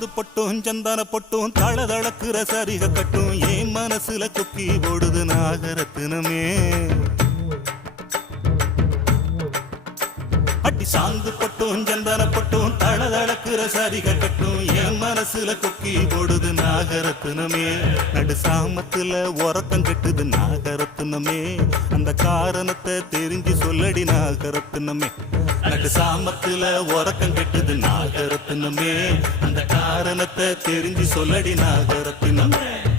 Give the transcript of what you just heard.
சாந்து பொட்டும் சந்தான பொட்டும் தளதளக்குற சரிக கட்டும் என் மனசுல கொக்கி போடுது நாகரத்தினமே. அடி சாந்து பொட்டும் சந்தான பொட்டும் தளதளக்குற சரிக கட்டும் என் மனசுல கொக்கி போடுது நாகரத்தினமே. நடு சாமத்துல உறக்கம் கெட்டுது நாகரத்தினமே. அந்த காரணத்தை தெரிஞ்சு சொல்லடி நாகரத்தினமே. நடு சாமத்துல உறக்கம் கெட்டுது நாகரத்தினமே. அந்த காரணத்தை தெரிஞ்சு சொல்லடி நாகரத்தினமே.